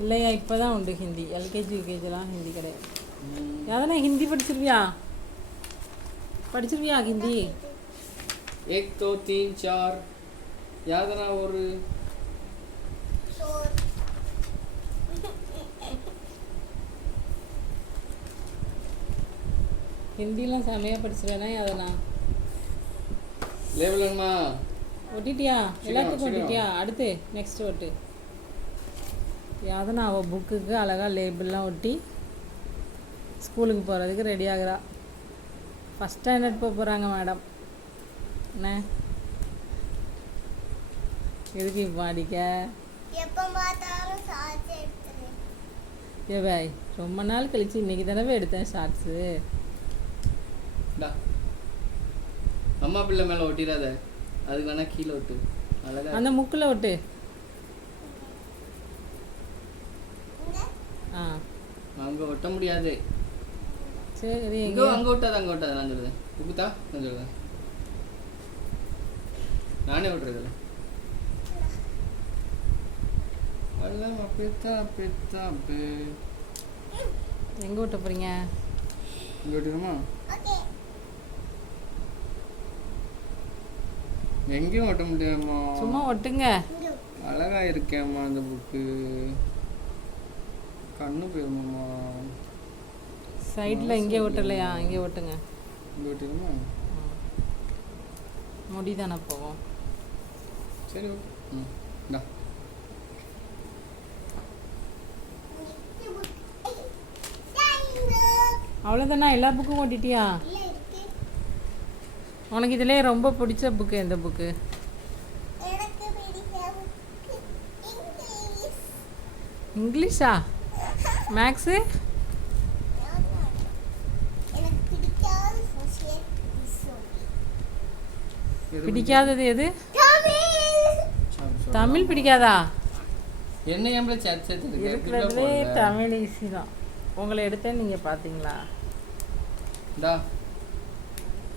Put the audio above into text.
இல்லையா இப்போ தான் உண்டு ஹிந்தி. எல்கேஜி யூகேஜிலாம் ஹிந்தி கிடையாது. யாதனா ஹிந்தி படிச்சிருவியா? படிச்சிருவியா ஹிந்தி? 1 2 3 4 யாதனா ஒரு ஹிந்திலாம் செமையாக படிச்சிருவேனா யாதனா? லேபிள் வேணுமா? ஒட்டிட்டியா? எல்லாத்துக்கும் ஒட்டிட்டியா? அடுத்து நெக்ஸ்ட் ஒட்டு. யாதனா அவள் புக்குக்கு அழகாக லேபிள்லாம் ஒட்டி ஸ்கூலுக்கு போகிறதுக்கு ரெடி ஆகுறா. ஃபஸ்ட் ஸ்டாண்டர்ட் போக போகிறாங்க மேடம். என்ன எதுக்கு இப்போ அடிக்க? ஏ பாய், ரொம்ப நாள் கழிச்சு இன்னைக்கு தடவை எடுத்தேன் ஷார்ட்ஸு. அம்மா பிள்ளை மேலே ஒட்டிடாத, அதுக்கு வேணா கீழே ஒட்டு. அழகா அந்த முக்கில் ஒட்டு. ஆ அங்கே ஒட்ட முடியாது. சரி, எங்கோ அங்கே ஒட்டாது, அங்கே ஒட்டாது. நான் சொல்லுவேன் உப்புத்தா, நான் சொல்லுவேன் நானே விட்டுறதில்ல. எங்கே ஒட்ட போகிறீங்க? இங்கே ஒட்டிடுமா? எங்கேயும் ஒட்ட முடியாதும்மா. சும்மா ஒட்டுங்க. அழகா இருக்கேம்மா அந்த புக்கு. கண்ணு போயிருமாம்மா. சைடில் இங்கே ஒட்டலையா? இங்கே ஒட்டுங்க. இங்கே ஒட்டிடுமா? முடி தானே போவோம். சரி ஓகே. இந்தா அவ்வளோதானா? எல்லா புக்கும் ஓட்டிட்டியா? உனக்கு இதிலே ரொம்ப பிடிச்ச புக்கு எந்த புக்கு? இங்கிலீஷா? மேக்ஸு? பிடிக்காதது எது? தமிழ் பிடிக்காதா? என்ன ஏம்பல சேர்த்து இருக்கிறதுலே தமிழ் ஈஸி தான். உங்களை எடுத்தேன், நீங்கள் பார்த்தீங்களா?